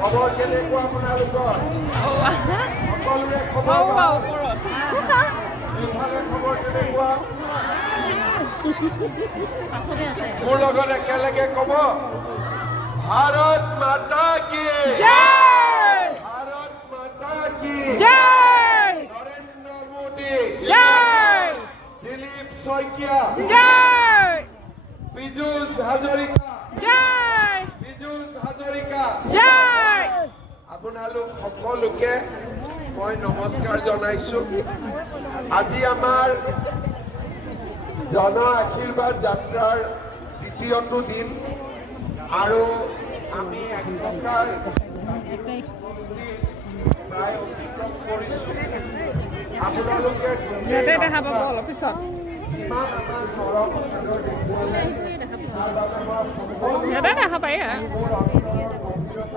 খবৰ কেনেকুৱা আপোনালোকৰ? সকলোৰে খবৰ ভাল? খবৰ কেনেকুৱা? মোৰ লগত একেলগে ক'ব, ভাৰত মাতা কি জয়, ভাৰত মাতা কি জয়, নৰেন্দ্ৰ মোদী জয়, দিলীপ শইকীয়া জয়, পীযুষ হাজৰিকা জয়, পীযুষ হাজৰিকা জয়। আপোনালোক সকলোকে মই নমস্কাৰ জনাইছো। আজি আমাৰ জন আশীৰ্বাদ যাত্ৰাৰ দ্বিতীয়টো দিন আৰু আমি এক প্ৰকাৰ প্ৰায় অতিক্ৰম কৰিছো। আপোনালোকে যিমান আমাৰ ধৰক দেখুৱালে তাৰ বাবে মই মোৰ অন্তৰৰ গভীৰতম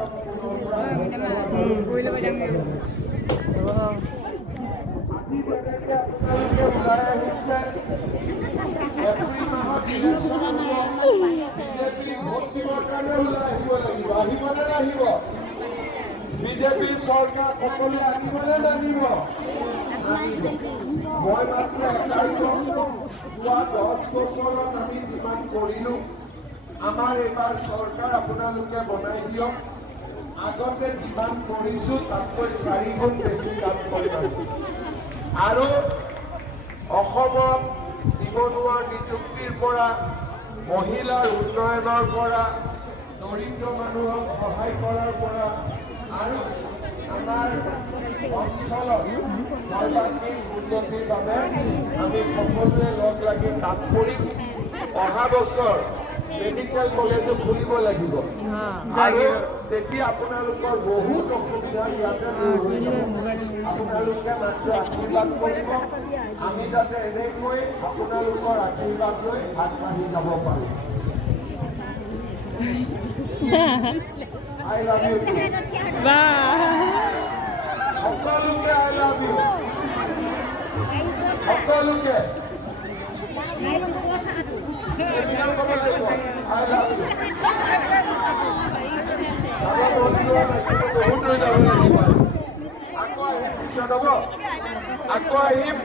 বিজেপি চৰকাৰ সকলোৱে আহিবনে নানিব? মই মাত্ৰ এটাই কম, যোৱা 10 বছৰত আমি যিমান কৰিলো, আমাৰ এইবাৰ চৰকাৰ আপোনালোকে বনাই দিয়ক। আগতে যিমান কৰিছো তাতকৈ 4 গুণ বেছি কাম কৰিব আৰু অসমত নিবনুৱা নিযুক্তিৰ পৰা, মহিলাৰ উন্নয়নৰ পৰা, দৰিদ্ৰ মানুহক সহায় কৰাৰ পৰা আৰু আমাৰ অঞ্চলত সৰ্বাংগীন উন্নতিৰ বাবে আমি সকলোৱে লগ লাগি কাম কৰিম। অহা বছৰ মেডিকেল কলেজো খুলিব লাগিব আৰু তেতিয়া আপোনালোকৰ বহুত অসুবিধা ইয়াতে দূৰ হৈ যাব। আপোনালোকে মাত্ৰ আশীৰ্বাদ কৰিব, আমি যাতে এনেকৈ আপোনালোকৰ আশীৰ্বাদ লৈ আগবাঢ়ি যাব পাৰোঁ। I love you. সকলোকে I love you. সকলোকে I love you. আকৌ আহিম পিছত হ'ব, আকৌ আহিম।